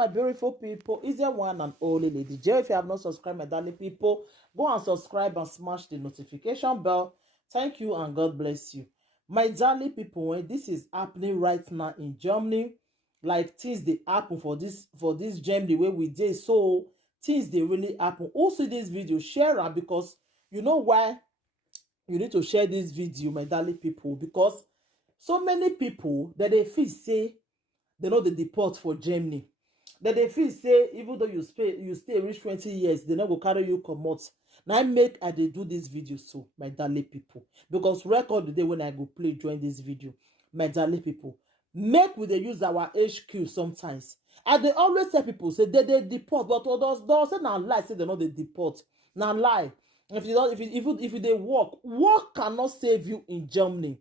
my beautiful people. It's your one and only Lady J. If you have not subscribed, my darling people, go and subscribe and smash the notification bell. Thank you and God bless you. My darling people, when this is happening right now in Germany, like things they happen for this Germany where we did, so things they really happen. Also, this video, share it, because you know why you need to share this video, my darling people, because so many people that they feel say they know they deport for Germany. That they feel say even though you stay reach 20 years, they not go carry you comot. Now I make I they do this video so, my darling people. Because record the day when I go play join this video, my darling people. Make we they use our HQ sometimes. And they always tell people say they deport, but others say now lie, say they know they deport. Now lie. If you don't, if you they work cannot save you in Germany.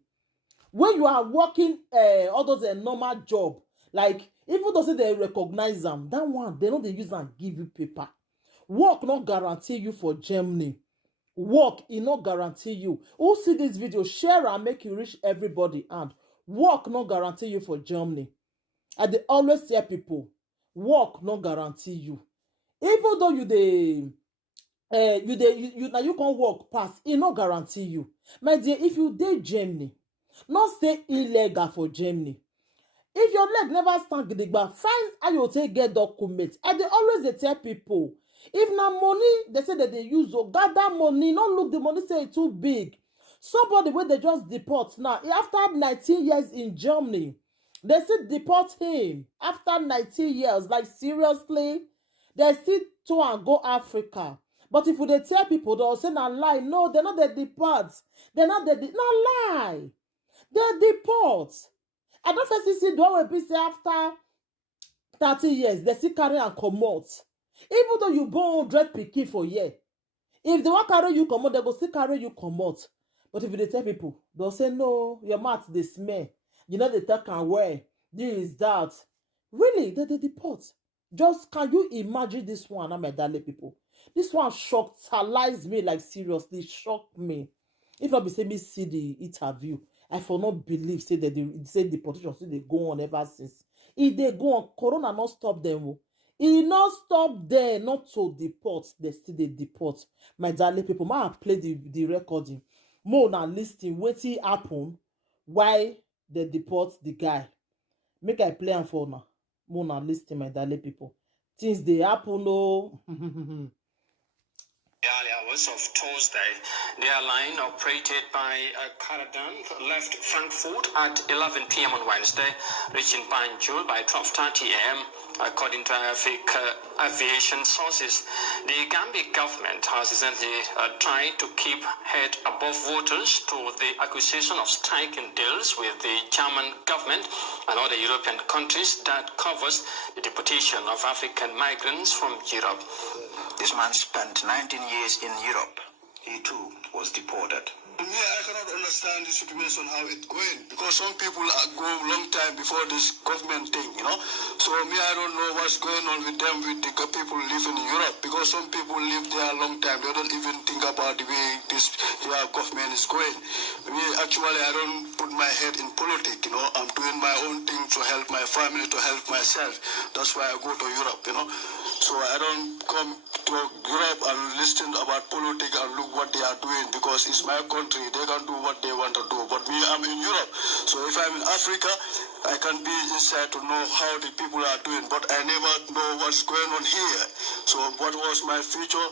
When you are working all those normal job, like even though say they recognize them, that one they know they use and give you paper. Work not guarantee you for Germany. Work it not guarantee you. Who see this video, share and make you reach everybody. And work not guarantee you for Germany. And they always tell people, work not guarantee you. Even though you now you can work pass, it not guarantee you. My dear, if you dey Germany, not stay illegal for Germany. If your leg never stand gidigba, find how you take get documents. And they always tell people, if na money they say that they use or gather money, not look the money say it's too big. Somebody where they just deport now after 19 years in Germany, they still deport him after 19 years. Like seriously, they still to and go Africa. But if they tell people they'll say na lie, no, they're not the deport. They're not the no lie. They deport. I don't first see the one wey be say after 30 years, they still carry and comot. Even though you born 100 pikin for year, if they want carry you comot, they go still carry you comot. But if they tell people, they'll say no, your mouth they smell. You know they talk and wear. This, that. Really, they deport. Just can you imagine this one, my darling people? This one shocked me, like seriously shocked me. If I be say me see the interview, I for not believe say that they say deportation still they go on ever since. If they go on, Corona not stop them. It not stop them not to deport. They still they deport. My darling people, ma play the recording. More now listing wetin happen why they deport the guy. Make I play am for now. More now listing, my darling people. Things they happen no. Early hours of Thursday, the airline operated by Caradan left Frankfurt at 11 p.m. on Wednesday, reaching Banjul by 12:30 a.m. According to aviation sources, the Gambia government has recently tried to keep head above waters to the acquisition of striking deals with the German government and other European countries that covers the deportation of African migrants from Europe. This man spent 19 years in Europe. He too was deported. Me, I cannot understand the situation, how it's going, because some people go a long time before this government thing, you know. So me, I don't know what's going on with them, with the people living in Europe, because some people live there a long time. They don't even think about the way this government is going. Me, actually, I don't put my head in politics, you know. I'm doing my own thing to help my family, to help myself. That's why I go to Europe, you know. So I don't come to Europe and listen about politics and look what they are doing, because it's my country. They can do what they want to do. But me, I'm in Europe. So if I'm in Africa, I can be inside to know how the people are doing. But I never know what's going on here. So what was my future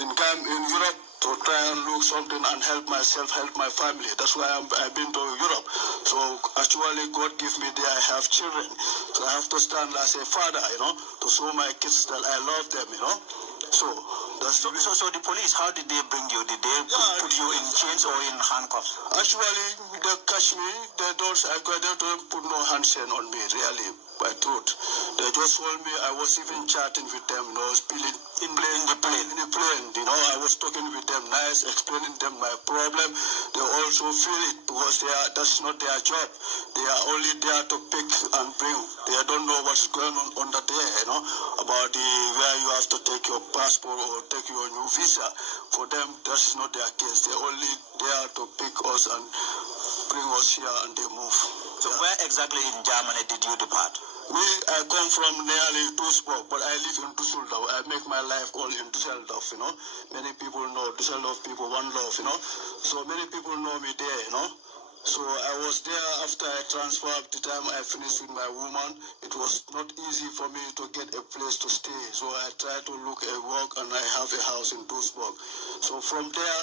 in Europe? To try and look something and help myself, help my family. That's why I've been to Europe. So actually God give me there, I have children. So I have to stand as a father, you know, to show my kids that I love them, you know. So that's so the police, how did they bring you? Did they put you in chains or in handcuffs? Actually, they catch me. They don't put no handchain on me, really, by truth. They just hold me. I was even chatting with them, you know, spilling in the plane, you know. I was talking with them nice, explaining them my problem. They also feel it, because that's not their job. They are only there to pick and bring. They don't know what's going on under there, you know, about where you have to take your passport or take your new visa. For them, that's not their case. They're only there to pick us and bring us here, and they move. So where exactly in Germany did you depart? I come from nearly Duisburg, but I live in Düsseldorf. I make my life all in Düsseldorf, you know. Many people know Düsseldorf people, one love, you know. So many people know me there, you know. So I was there after I transferred. The time I finished with my woman, it was not easy for me to get a place to stay. So I tried to look at work, and I have a house in Duisburg. So from there,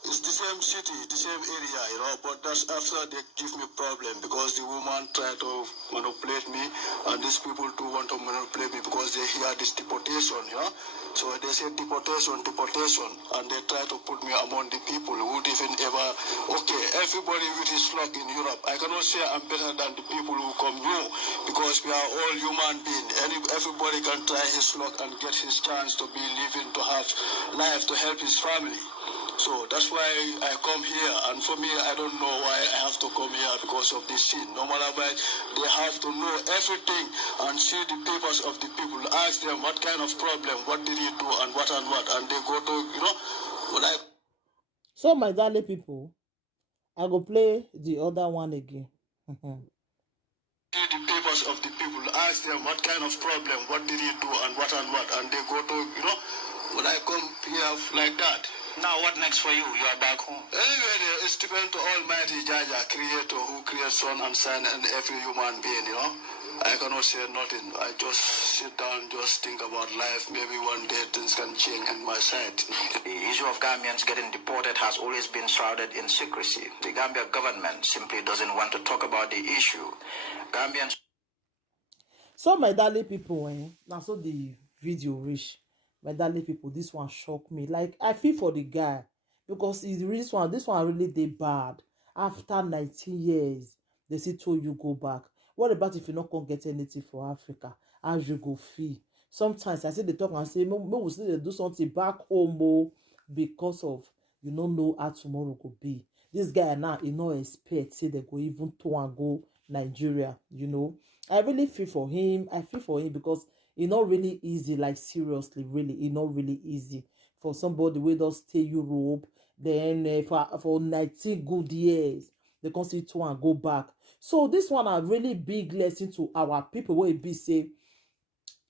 it's the same city, the same area, you know, but that's after they give me problem because the woman tried to manipulate me, and these people too want to manipulate me because they hear this deportation, you know. So they say deportation, deportation, and they try to put me among the people who didn't ever, okay, everybody with his luck in Europe. I cannot say I'm better than the people who come new because we are all human beings. Everybody can try his luck and get his chance to be living, to have life, to help his family. So that's why I come here, and for me, I don't know why I have to come here because of this sin. No matter what, they have to know everything and see the papers of the people. Ask them what kind of problem, what did he do, and what, and they go to, you know, when I... So, my darling people, I go play the other one again. See the papers of the people, ask them what kind of problem, what did he do, and what, and they go to, you know, when I come here like that. Now, what next for you? You are back home. Anyway, it's depend to Almighty Jaja, Creator, who creates sun and sun and every human being, you know. I cannot say nothing. I just sit down, just think about life. Maybe one day things can change on my side. The issue of Gambians getting deported has always been shrouded in secrecy. The Gambia government simply doesn't want to talk about the issue. Gambians... So, my darling people, now so the video reach. My darling people, this one shocked me. Like, I feel for the guy because this one really did bad. After 19 years, they still told you go back. What about if you not gonna get anything for Africa? How you go feel? Sometimes I see they talk and say, maybe we still do something back home because of you don't know how tomorrow go be. This guy now, he no expect say they go even to and go Nigeria, you know. I really feel for him. I feel for him because it's not really easy, like seriously, really, it's not really easy for somebody who does stay Europe, then for 19 good years, they can see to and go back. So this one a really big lesson to our people where it be say,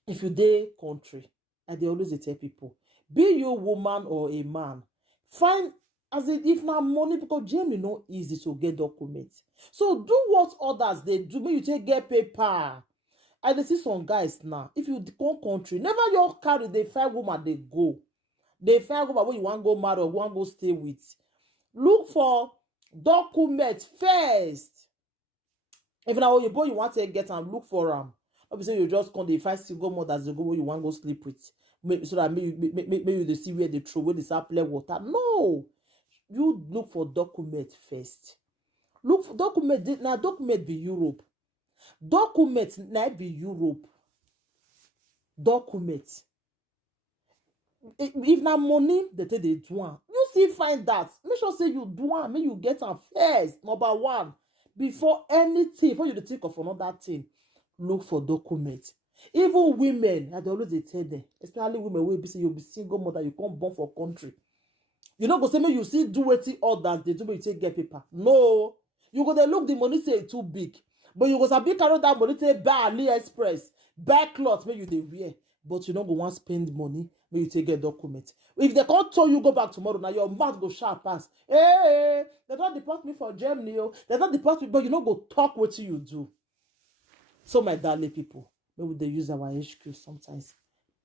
if you dey country, and they always tell people, be you woman or a man, find as if na money because Germany no easy to get documents. So do what others they do, make you take get paper. I dey see some guys now. If you come country, never your carry dey find woman dey go. Dey find woman wey you wan go marry or wan go stay with. Look for document first. If na oyibo you wan take get am, look for am. No be say you just come dey find single mothers dey go wey you wan go sleep with. So that make you dey see where they throw where they start play water. No, you look for document first. Look for document. Now document be Europe. Document na be Europe. Document. If na money they take dey do am, you still find that. Make sure say you do am, make you get am first. Number one, before anything, before you dey think of another thing, look for document. Even women, I dey always dey tell them, especially women wey be say you be single mother, you come born for country. You no go say make you still do wetin others dey do, make you take get paper. No, you go dey look the money say e too big, but you go sabi carry that money take buy AliExpress, buy cloth make you dey wear, but you no go wan spend money make you take get document. If they come tell you go back tomorrow, now your mouth go sharp pass. Hey, they don deport me for Germany, oh, they don deport me, but you no go talk wetin you do. So my darling people, maybe they use our HQ sometimes.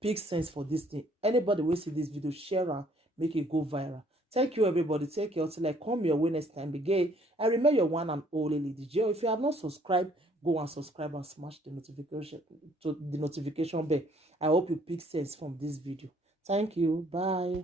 Big sense for this thing. Anybody will see this video, share it, make it go viral. Thank you, everybody. Take care until I come your way next time again. I remember your one and only Lady J. If you have not subscribed, go and subscribe and smash the notification bell. I hope you pick sense from this video. Thank you. Bye.